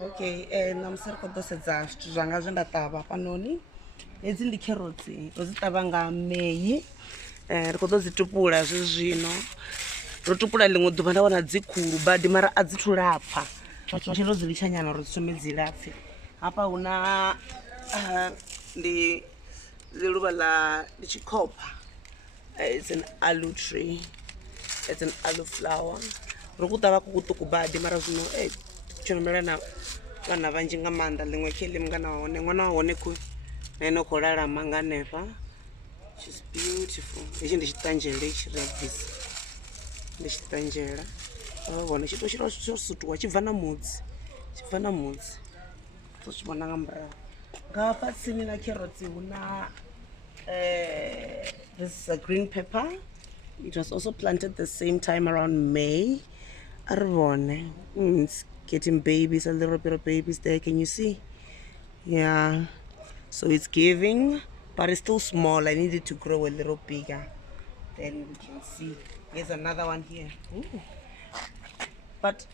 Okay, namusi ri khou ḓo sedza zwithu zwanga zwe nda ṱavha hafhanoni. Hedzi ndi kherotsi ro dzi ṱavha nga May. Ri khou ḓo dzi tupula zwino ro tupula ḽiṅwe ḓuvha nda wana dzi khulu badi mara a dzi thu lapfha tshi ro dzi litsha nyana uri dzi thome dzi lapfhe. Hafha hu na ndi luvha ḽa ndi tshikhopa. It's an aloe tree, it's an aloe flower. Ro ku ṱavha kuṱuku badi mara zwino tshonomela na vhana vhanzhi nga maanḓa. Ḽiṅwe kheḽi mungana wa hone ṅwana wa hone khu na ene khou lalama nga hanefha. She's beautiful. Hetshi ndi tshiṱanzhele tshi ri a bvisa ndi tshiṱanzhela vhona tshi to tsho sutuwa tshi bva na mudzi to tshi vhona nga murahu. Nga hafha tsini na kherotsi hu na this is a green pepper. It was also planted the same time around May. Arvone, it's getting babies, a little bit of babies there. Can you see? Yeah. So it's giving, but it's still small. I need it to grow a little bigger. Then we can see. Here's another one here. Ooh. But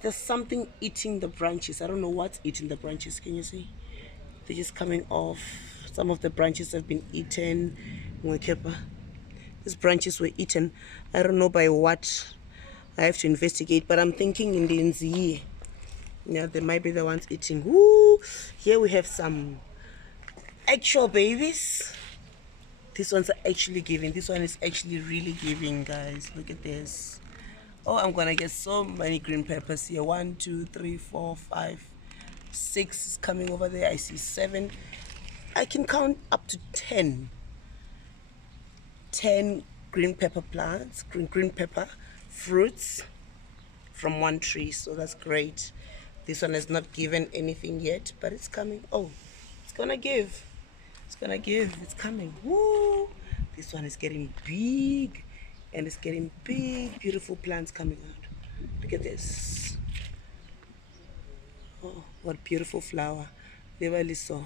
there's something eating the branches. I don't know what's eating the branches. Can you see? They're just coming off. Some of the branches have been eaten. These branches were eaten. I don't know by what. I have to investigate, but I'm thinking in the Nzi. Yeah, they might be the ones eating. Woo! Here we have some actual babies. This one's actually giving. This one is actually really giving, guys. Look at this. Oh, I'm gonna get so many green peppers here. 1, 2, 3, 4, 5, 6 is coming over there. I see 7. I can count up to 10 green pepper plants, green pepper fruits from one tree. So that's great. This one has not given anything yet, but it's coming. Oh, it's gonna give. It's gonna give. It's coming. Woo! This one is getting big, and it's getting big, beautiful plants coming out. Look at this. Oh, what beautiful flower. Never saw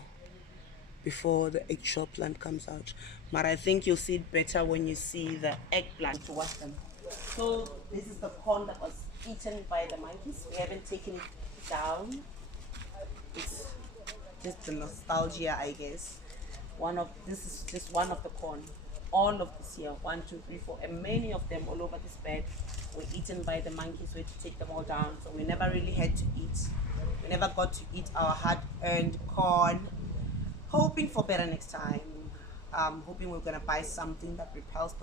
before the actual plant comes out. But I think you'll see it better when you see the eggplant to watch them. So this is the corn that was eaten by the monkeys. We haven't taken it down. It's just the nostalgia, I guess. This is just one of the corn. All of this here, 1, 2, 3, 4, and many of them all over this bed were eaten by the monkeys. We had to take them all down, so we never really had to eat. We never got to eat our hard-earned corn. Hoping for better next time. Hoping we're gonna buy something that repels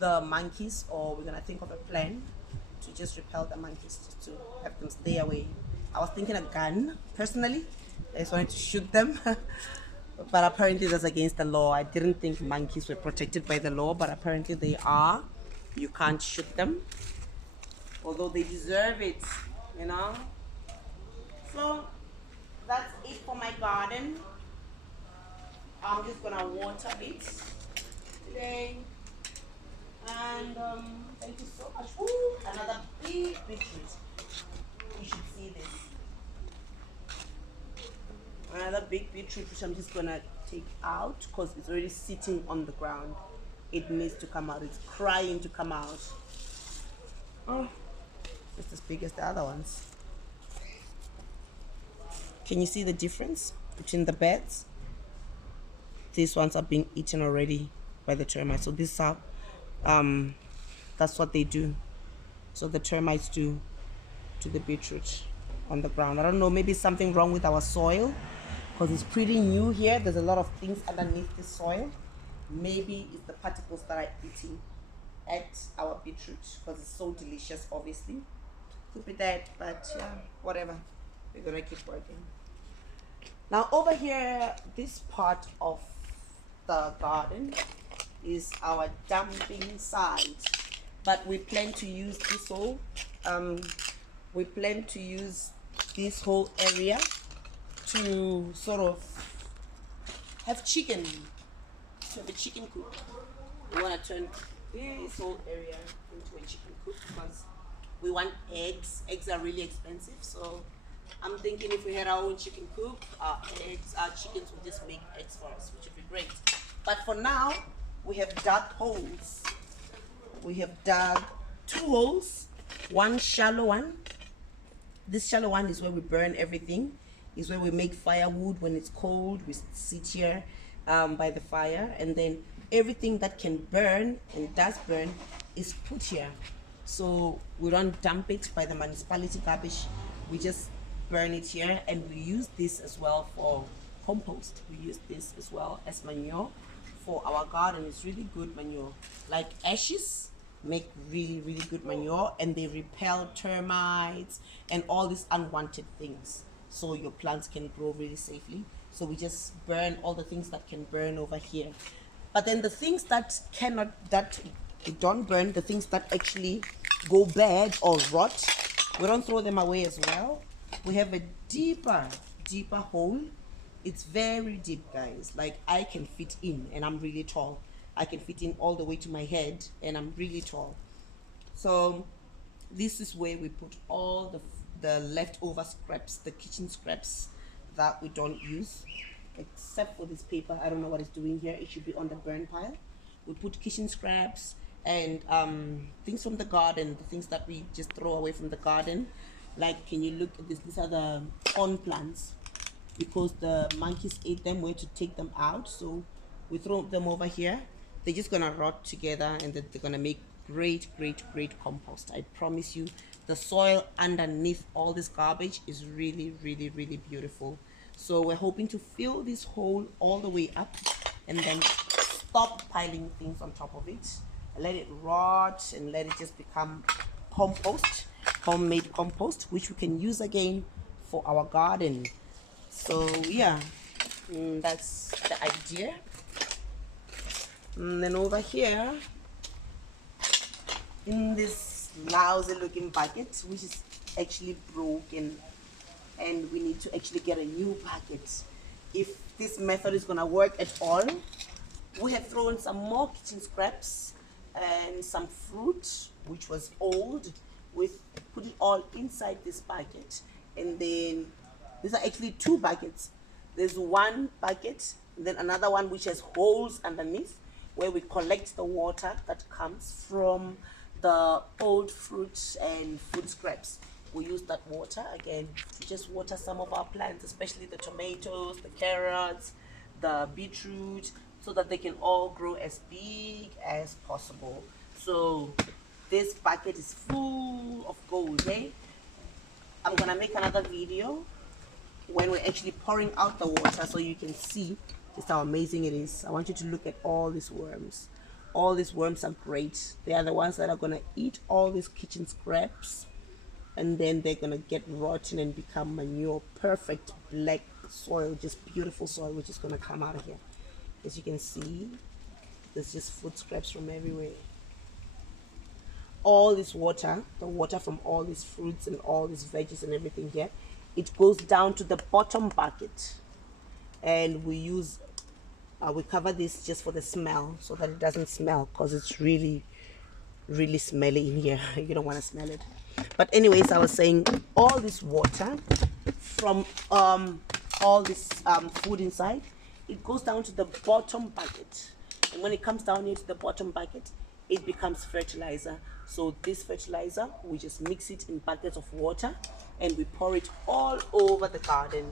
the monkeys, or we're gonna think of a plan to just repel the monkeys, just to have them stay away. I was thinking a gun, personally. I just wanted to shoot them. But apparently that's against the law. I didn't think monkeys were protected by the law, but apparently they are. You can't shoot them, although they deserve it, you know. So that's it for my garden. I'm just gonna water it today. And thank you so much. Ooh, another big beetroot. You should see this. Another big beetroot, which I'm just gonna take out because it's already sitting on the ground. It needs to come out. It's crying to come out. Oh, just as big as the other ones. Can you see the difference between the beds? These ones are being eaten already by the termites. So these are, that's what they do. So the termites do to the beetroot on the ground. I don't know, maybe something wrong with our soil because it's pretty new here. There's a lot of things underneath the soil. Maybe it's the particles that are eating at our beetroot because it's so delicious, obviously. Could be that, but yeah, whatever. We're gonna keep working. Now over here, this part of the garden is our dumping site, but we plan to use this whole area to sort of have chicken, to have a chicken coop. We want to turn this whole area into a chicken coop because we want eggs. Eggs are really expensive, so I'm thinking if we had our own chicken coop, our chickens would just make eggs for us, which would be great. But for now, we have dug holes. We have dug 2 holes one shallow one. This shallow one is where we burn everything, is where we make firewood when it's cold. We sit here by the fire, and then everything that can burn, and it does burn, is put here. So we don't dump it by the municipality garbage, we just burn it here. And we use this as well for compost. We use this as well as manure for our garden. It's really good manure. Like ashes make really good manure, and they repel termites and all these unwanted things, so your plants can grow really safely. So we just burn all the things that can burn over here. But then the things that cannot, that we don't burn, the things that actually go bad or rot, we don't throw them away as well. We have a deeper hole. It's very deep, guys. Like I can fit in, and I'm really tall. I can fit in all the way to my head, and I'm really tall. So this is where we put all the leftover scraps, the kitchen scraps that we don't use, except for this paper. I don't know what it's doing here. It should be on the burn pile. We put kitchen scraps and things from the garden, the things that we just throw away from the garden. Like, can you look at this? These are the corn plants, because the monkeys ate them. We had to take them out, so we throw them over here. They're just gonna rot together, and they're gonna make great compost. I promise you, the soil underneath all this garbage is really beautiful. So we're hoping to fill this hole all the way up, and then stop piling things on top of it, let it rot, and let it just become compost, homemade compost, which we can use again for our garden. So yeah, that's the idea. And then over here, in this lousy looking bucket, which is actually broken, and we need to actually get a new bucket if this method is gonna work at all. We have thrown some more kitchen scraps and some fruit which was old. We put it all inside this bucket, and then these are actually two buckets. There's one bucket, then another one which has holes underneath, where we collect the water that comes from the old fruits and food scraps. We use that water again to just water some of our plants, especially the tomatoes, the carrots, the beetroot, so that they can all grow as big as possible. So this bucket is full of gold, eh? I'm gonna make another video when we're actually pouring out the water, so you can see just how amazing it is. I want you to look at all these worms. All these worms are great. They are the ones that are gonna eat all these kitchen scraps, and then they're gonna get rotten and become manure. Perfect black soil, just beautiful soil, which is gonna come out of here. As you can see, there's just food scraps from everywhere. All this water, the water from all these fruits and all these veggies and everything here, it goes down to the bottom bucket, and we use we cover this just for the smell, so that it doesn't smell, because it's really smelly in here. You don't want to smell it. But anyways, I was saying, all this water from all this food inside, it goes down to the bottom bucket, and when it comes down here to the bottom bucket, it becomes fertilizer. So this fertilizer, we just mix it in buckets of water, and we pour it all over the garden,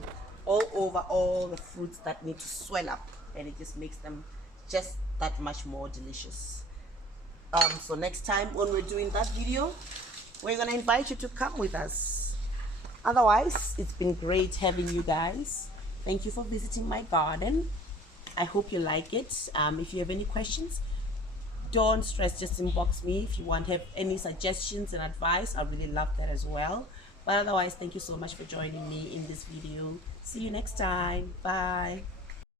all over all the fruits that need to swell up, and it just makes them just that much more delicious. So next time when we're doing that video, we're gonna invite you to come with us. Otherwise, it's been great having you guys. Thank you for visiting my garden. I hope you like it. If you have any questions, don't stress, just inbox me. If you want to have any suggestions and advice, I really love that as well. But otherwise, thank you so much for joining me in this video. See you next time. Bye.